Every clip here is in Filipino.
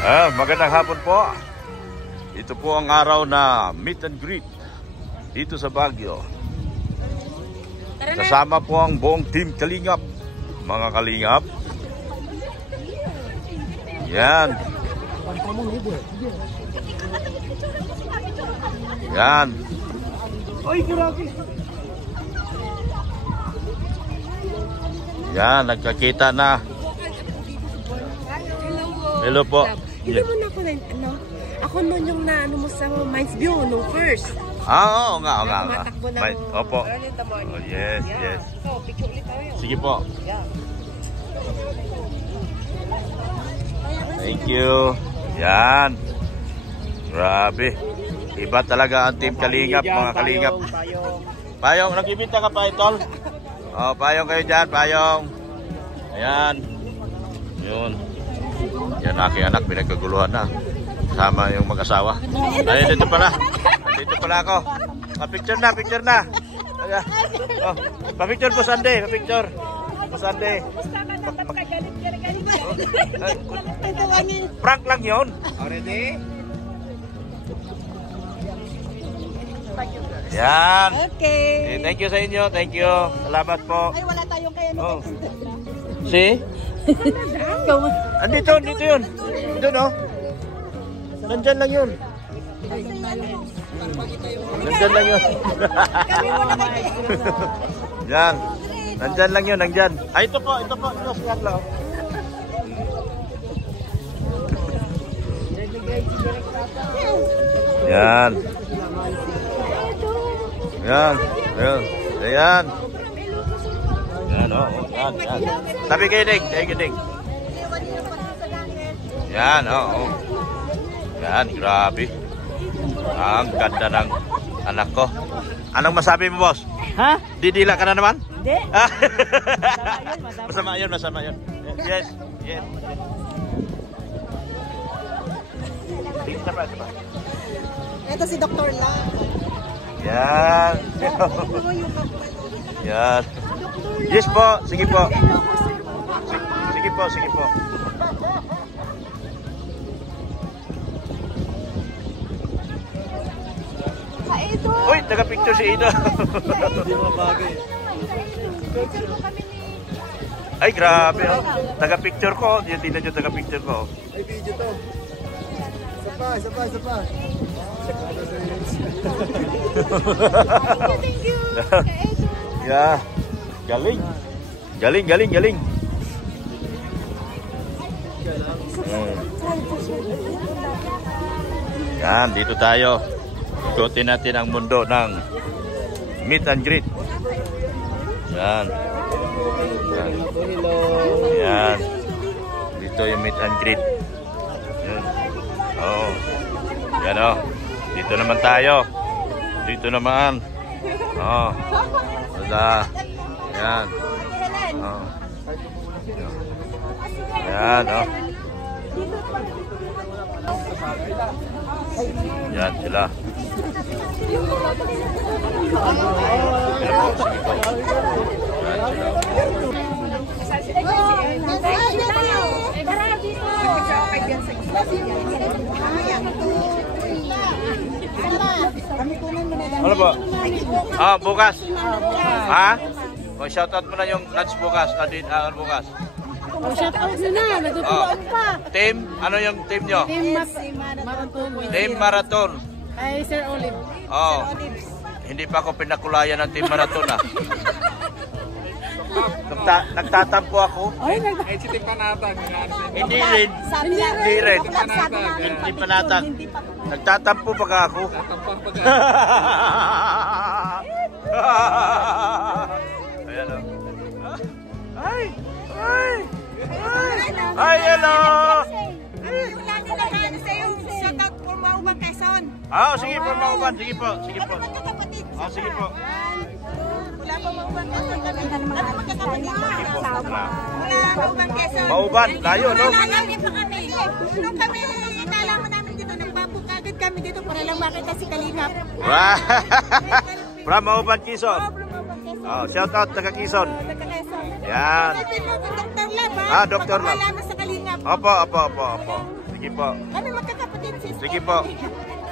Magandang hapon po. Ito po ang araw na meet and greet dito sa Baguio. Kasama po ang buong team Kalingap. Mga Kalingap. Yan. Yan. Yan, nagkakita na. Hello po. Hindi mo na ako na, ano? Ako noon yung naano mo sa Minds View, nung first. Oo nga. Tumatakbo ng Opo. early in the morning. Oh, yes. So, picture ulit tayo. Sige po. Yeah. Thank you. Yan. Grabe. Iba talaga ang team Kalingap, mga Kalingap. Payong, nagbibinta ka pa, Idol? Oh, payong kayo dyan, payong. Ayan. Yun. Yan, aking anak, pinagkaguluhan na. Sama yung mag-asawa. Ayun, dito pala. Dito pala ako. Pa-picture na. Ayan. Oh, pa-picture po Sunday, pa-picture. Po Sunday. Prank lang yun. Already? Yan. Okay. Thank you sa inyo. Thank you. Salamat po. Ay, wala tayong kaya Oh. See? Andito yun. Doon, oh. Nandyan lang yun. Nandyan lang yun. Yan. Nandyan lang yun, nandyan. Ay, ito po. Ito, sikat lang. Yan. Yan. Yan, oh. Yan. Tabi kayo, Ding. Yan, oh. Yan, grabe. Ang ganda ng anak ko. Anong masabi mo, boss? Ha? Didila ka na naman? Hindi. Masama yun. Yes. Isa pa. Ito si Dr. Lang. Yan. Yan. Yes po. Sige po. Uy, taga-picture si Ida. Hindi mga bagay. Ay, grabe. Oh. Taga-picture ko. Yung tina nyo taga-picture ko. Ay, video to. Isa pa. Thank you. Yeah. Galing. Yan, dito tayo. Ikutin natin ang mundo ng meet and greet. Yan. Dito yung meet and greet. Yan. Oh. Yan, oh. Dito naman tayo. Oh. Yan. Oh. Yan, oh. Yan sila. Ano po? Bukas. Ha? Shoutout mo na yung lunch bukas. Bukas. Shout out na. Natutuloan pa. Team? Ano yung team nyo? Marathon. Team Marathon. Ay, Sir Olive. Oh. Hindi pa ako pinakulayan ng Team Marathon, ha? Nagtatampo ako. Ay, si Team Panatag. Hindi rin. Hindi panatag. Nagtatampo pa ako. Ayan, oh. Ay, hello! Wala nila na sa iyo. Shout out for Mauban Quezon. Sige po, Mauban. Sige po. Sige po. Wala pa Mauban Quezon. Ano magkakapatid? Wala Mauban Quezon. Mauban, tayo, no? Nalaman pa kami. Nung kami nalaman namin dito, nagbabog agad kami dito para lang makita si Kalingap. From Mauban, Quezon. Shout out taga Quezon. Yan. Dr. Lab, ha? Dr. Lab. Pagkakalaman sa Kalingap. Opo. Sige po. Kami magkakapatid, sister. Sige po.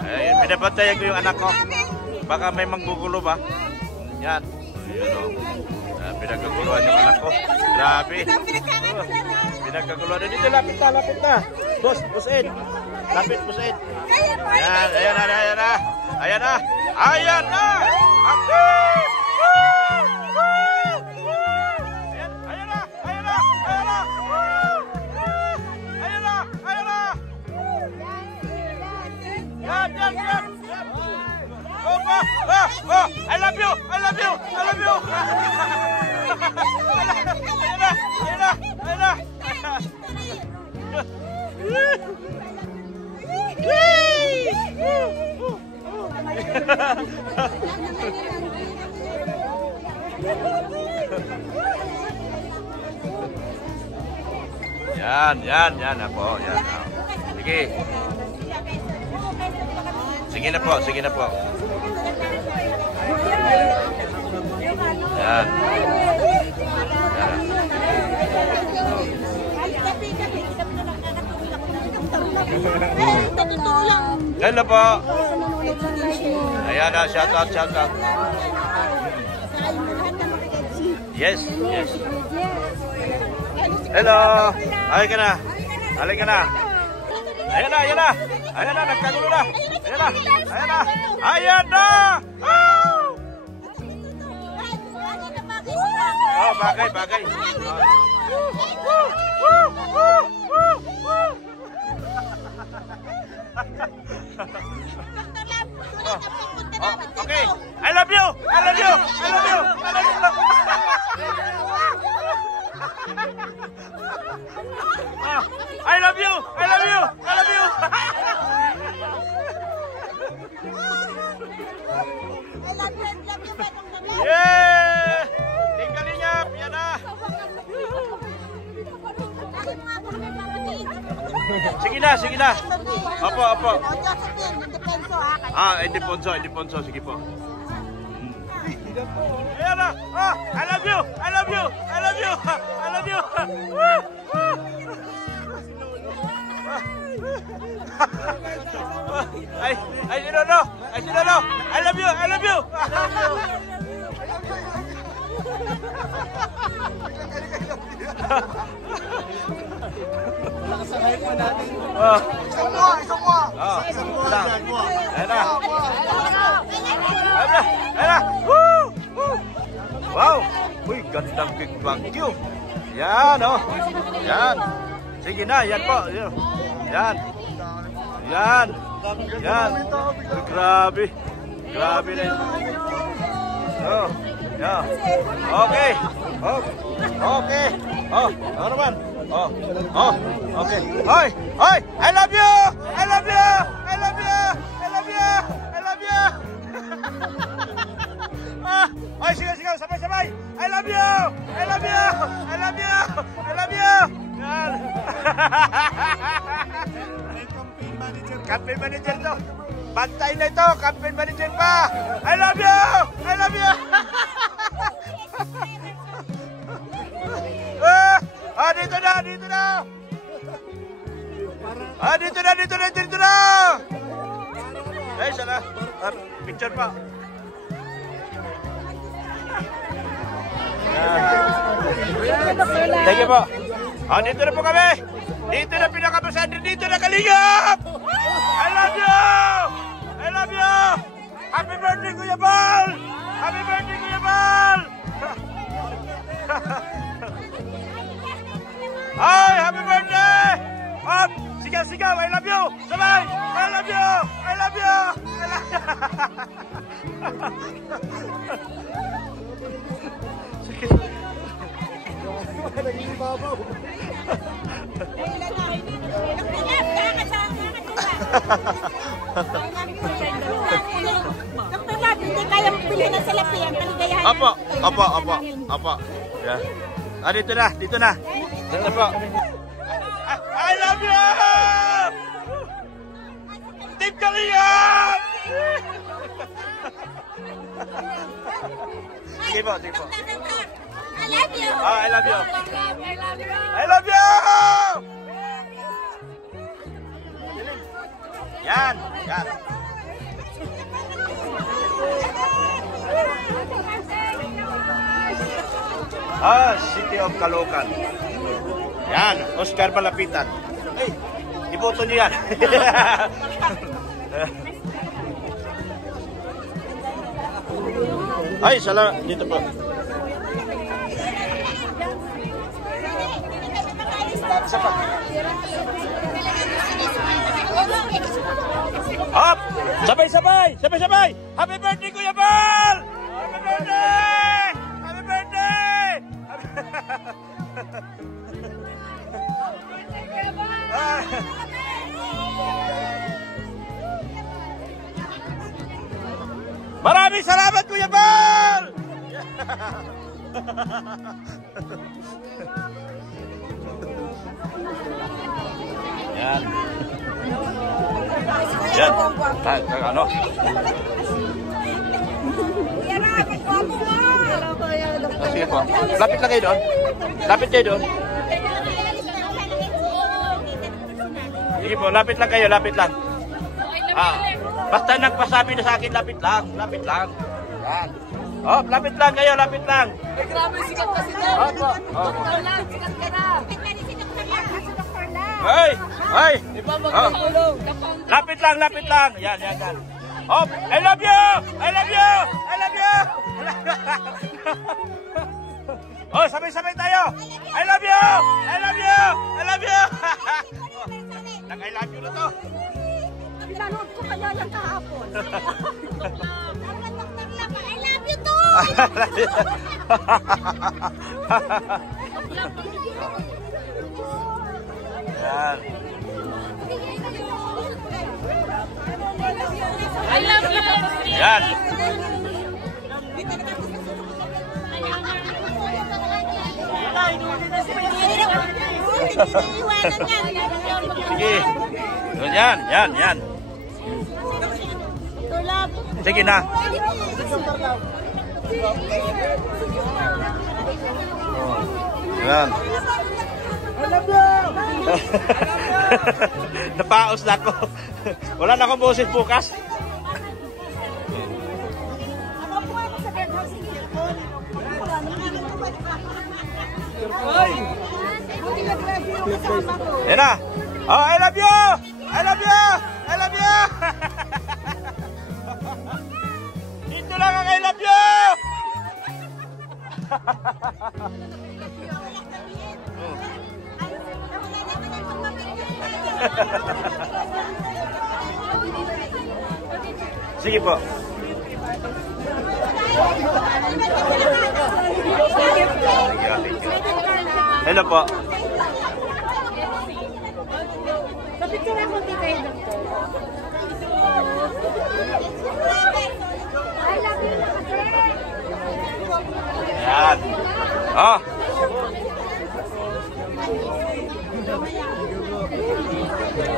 Ayun, binabantayan ko yung anak ko. Baka may manggugulo ba? Yan. Ayun o. Pinagkaguluhan yung anak ko. Grabe. Pinagkaguluhan. Dito, lapit na. Boss Ed. Lapit, Boss Ed. Ayan, ayan na. Ayan na. Ayan na. Okay. Yan. Oh, I love you. Ayan na. Yan po. Yan. Sige. Sige na po. Yan. Hello po. Ayan na, shout out. Yes. Hello. Halika na. Ayan na, nagkagulo na. Ayan na. Oh, bagay. Okay. I love you. I love you. Yeah! Tinggalin yan na. Sige na. Opo. Indepenso, sige po. Ayan na. Oh, I love you. I don't know. I love you. Nakasakay po natin. Isang buwa. Ayan na. Woo! Wow! Uy, gandang big barbecue. Yan, oh. Yan. Sige na, yan po. Yan. Uy, grabe na yun. Oh, yeah. Okay. Ano naman? Okay. Hoy! I love you! Ay, sigaw, sabay! I love you! Yan! Campaign manager to! Bantay na ito! Campaign manager pa! I love you! Dito na! Ay, sana! Picture pa! Thank you po. Dito na po kami. Dito na pinakapasadri. Dito na Kalingap. I love you. Happy birthday, Kuya Bal. Ay, happy birthday. Sigaw. I love you. Sabay. I love you. Hindi kaya magpili ng salapi ang kaligayahan. Opo. Yeah. Dito na. Dito po. I love you! Team Kalingap! Sige po. I love you! I love you! Yan. Yan. City of Caloocan. Yan, Oscar Malapitan. Ay, iboto niyo yan. Ay, sala, dito po. Isa pa. Hop! Sabay-sabay! Sabay-sabay! Happy birthday, Kuya Bal! Happy birthday! Happy birthday! Maraming salamat, Kuya Bal! Yan. Yan. Ano? Sige po. Lapit lang kayo doon. Lapit kayo doon. Sige po, lapit lang kayo, lapit lang. Basta nagpasabi na sa akin, lapit lang. Lapit lang. Yan. Oh, lapit lang kayo, lapit lang. Ay, grabe, sikat kasi daw. Opo. Doktor lang, sikat ka na. Ay! Ay! Iba magkakulong. Lapit lang, lapit lang. Yan, yan, yan. Oh, I love you! I love you! I love you! Oh, sabay-sabay tayo! I love you! I love you! I love you! Nag-I love you na to. Pinanood ko kaya yan kahapon. I love you too! Yan. I love you. Yan. Sige. Yan, yan, yan. Sige na. Yan. Napaos na ako. Wala na akong boses bukas. Yan na. Oh, I love you! I love you! I love you! Dito lang ang I love you! Sige po. Hello po. Papicture ako dito yung doktor. I love you na kasi. Yan. Oh.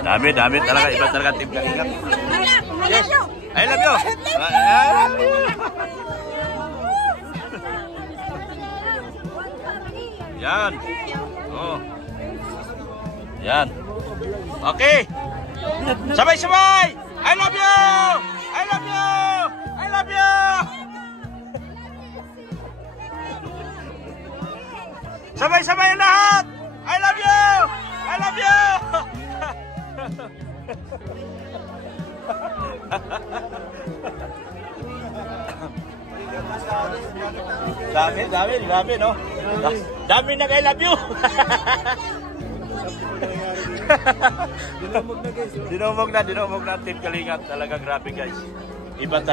Dami talaga. Iba talaga Team Kalingap. Yes. I love you. Yan. Oh. Yan. Okay. Sabay-sabay. I love you. I love you. I love you. Sabay-sabay lahat. I love you. I love you. Dami, no? Dami na I love you. Dinumog na Team Kalingap. Talaga grabe guys. Iba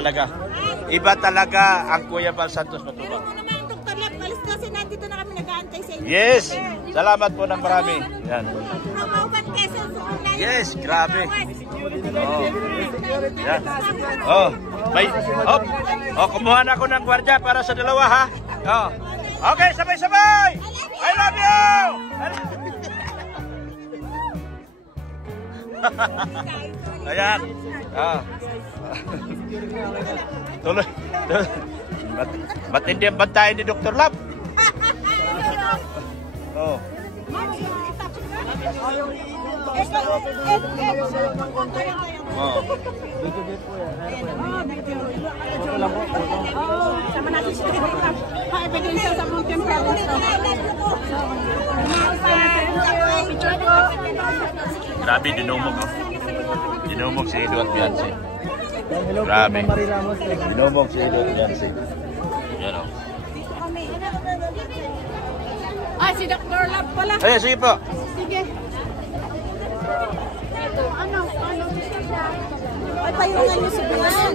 talaga ang Kuya Bal Santos Matubang. Dr. Lep, alis kasi nandito na kami nag-aantay sa inyo. Yes. Salamat po ng marami. Yan. Yes, grabe. Oh. Yan. Oh, kumuha na ako ng gwardiya para sa dalawa ha. Oh. Okay, sabay-sabay. I love you. Ayan. Ah. Tuloy. Matindi ang bantayan ni Dr. Lab. Oh. Oh. Sama natin siya. Ebidensya sa Mountain Province. Grabe, dinumog. Oh. Dinumog si Edo at Beyonce. Hello po, Grabe. Ma'am Marie Ramos. Dinumog si Edo at Beyonce. Yan o. Ah, si Dr. Love pala. Ay, sige po. Sige. Ano? Ay, payungan niyo si Buwan.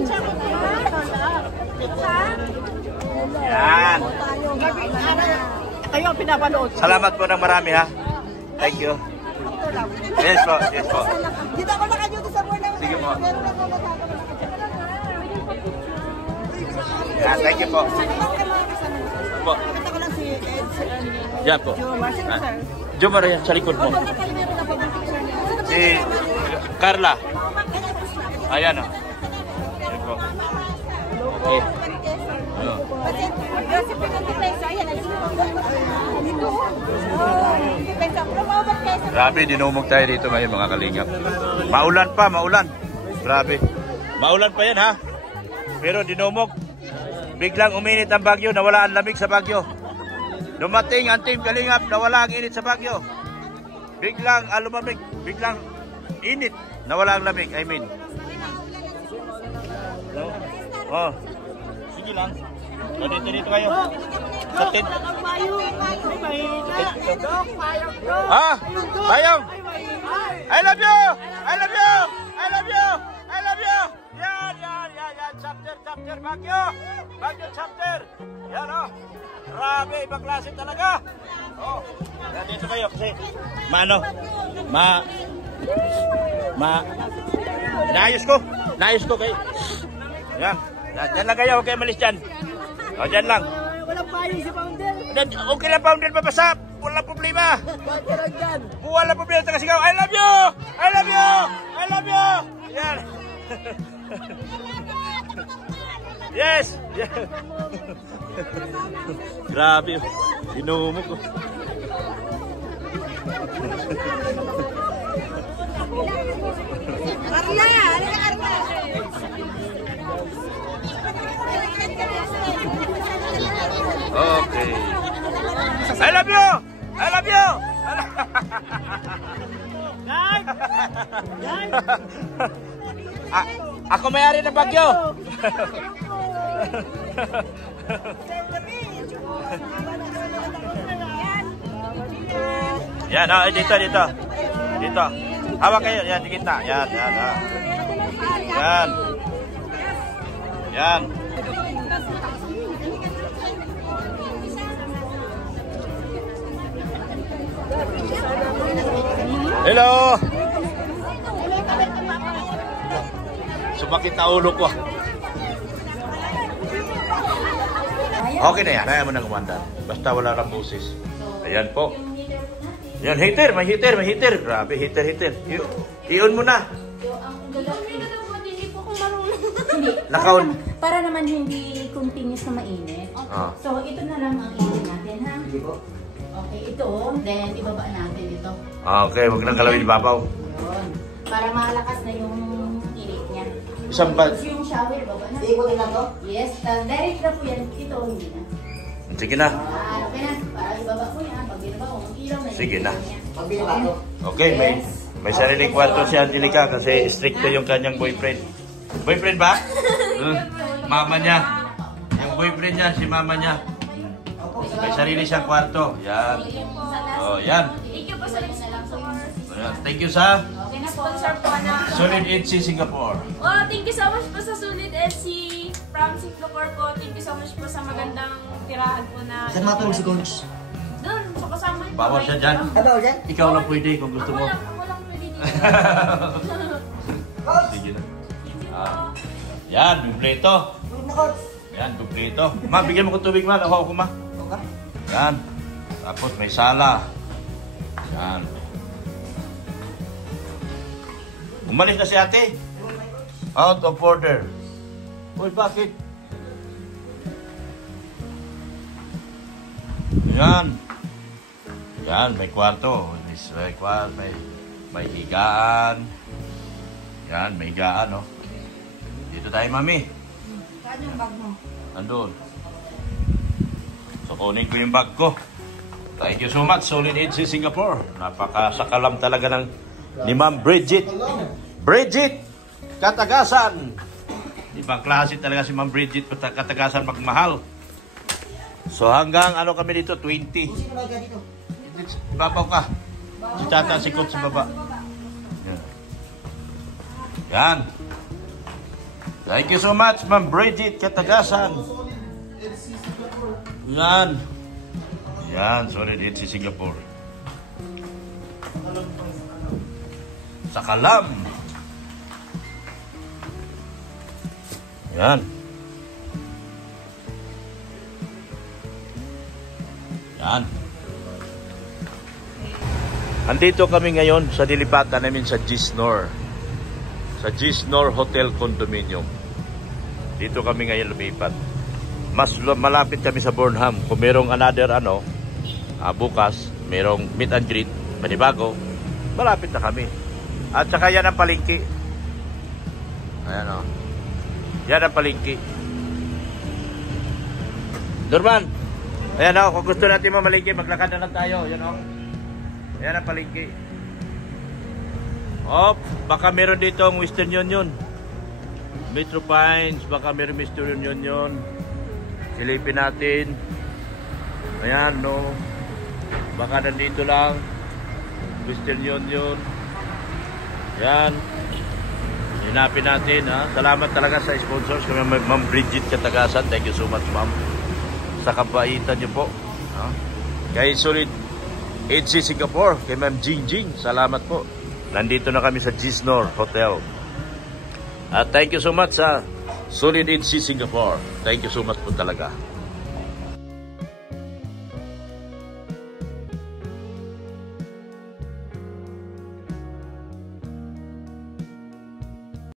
Yan. Kayo ang pinapanood. Salamat po ng marami ha. Thank you. Yes po, yes po. Dito ako nakaduto sa board namin. Sige po. Meron ako Yan, thank you po. Po. Nakita ko lang si Ed. Yan po. Jo Maria, sa likod mo. Si Carla. Ayan o. Yan po. Okay. Ano? Grabe, dinumog tayo dito ngayon mga kalingap. Maulan pa, maulan. Grabe. Maulan pa yan ha. Pero dinumog. Biglang uminit ang bagyo, nawala ang lamig sa bagyo. Dumating ang team kalingap, nawala ang init sa bagyo. Biglang lumamig, biglang init, nawala ang lamig, I mean. Oh. Sige lang. Dito kayo. Sa tent. Ah, Bayong. I love you. I love you. I love you. I love you. Yan. Chapter. Bagyo. Bagyo chapter. Yan o. Grabe, ibang klase talaga. Oh. Yan, dito kayo kasi Naayos ko kayo. Yan. Yan lang kayo, huwag kayo malis dyan. O, dyan lang. Walang payo si Founder. Okay lang, Founder, mabasa. Walang problema. Walang problema sa kasigaw. I love you! I love you! I love you! Yan. Yes! Grabe. Dinumog ko. Arla! Arla! Okay. I love you! I love you! Ako may-ari ng bagyo. Yan, dito. Dito. Hawak kayo, yan, di kita. Yan. Yan. Hello. Sumakit na ulo ko. Okay na yan, ayaw mo na kumanda. Basta wala kang busis. Ayan po. Yan, heater. Grabe, heater. I-on mo na. Nakaon. Para naman hindi continuous na mainit. So, ito na lang ang init natin, ha? Okay, ito. Then, ibaba natin ito. Okay, huwag nang galawin ibabaw. Yun. Para malakas na yung init niya. Isang ba? Tapos yung shower, baba na. Ikutin lang to? Yes. Direct na po yan. Ito, hindi na. Sige na. Okay na. Para ibaba po yan. Pag binaba ko, ang ilaw na. Sige na. Okay, may sariling kwarto si Angelica kasi stricto yung kanyang boyfriend. Boyfriend ba? Mama niya. Yung boyfriend niya, si mama niya. May sarili siyang kwarto. Yan. Oh, yan. Thank you po sa Thank you sa sponsor po na. Solid HC Singapore. Oh, thank you so much po sa Solid SC from Singapore po. Thank you so much po sa magandang tirahan po na. Saan matulog si Coach? Doon, sa kasama niyo. Bawal siya dyan. Ano dyan? Ikaw lang pwede kung gusto mo. Ako lang pwede dito. Sige na. Yan, dublito. Yan, dublito. Ma, bigyan mo ko tubig, ma. Nakuha ko, ma. Yan. Tapos may sala. Yan. Umalis na si ate. Out of order. Uy, bakit? Yan. Yan, may kwarto. May May higaan. Yan, may higaan, no? Dito tayo, mami. Saan yung bag mo? Andun. So, kunin ko yung bag ko. Thank you so much, Solid Edge Singapore. Napakasakalam talaga ni Ma'am Bridget. Bridget Katagasan. Ibang klase talaga si Ma'am Bridget Katagasan magmahal. So, hanggang ano kami dito? 20. Ibabaw ka. Si Tata, sikot sa baba. Yan. Yan. Thank you so much, Ma'am Bridget Katagasan. Yan. Yan, Solid Edge Singapore. Sakalam. Yan. Yan. Andito kami ngayon sa dilipatan namin sa Gisnor. Sa Gisnor Hotel Condominium. Dito kami ngayon lumipat. Mas malapit kami sa Burnham. Kung merong another bukas, merong meet and greet, manibago, malapit na kami. At saka yan ang palengke. Ayan o. Yan ang palengke. Norman, ayan o, kung gusto natin mamalengke, maglakad na lang tayo. Yan o. Ayan ang palengke. Oh, baka meron dito ang Western Union. Metro Pines, baka meron Western Union. Silipin natin. Ayan, no. Baka nandito lang. Western Union. Yan. Hinapin natin, ha. Salamat talaga sa sponsors. Kami Ma'am Bridget Katagasan. Thank you so much, ma'am. Sa kabaitan niyo po. Ha? Kay Solid Edge Singapore. Kay Ma'am Jingjing. Salamat po. Nandito na kami sa Gisnor Hotel. At thank you so much sa Solid Edge Singapore. Thank you so much po talaga.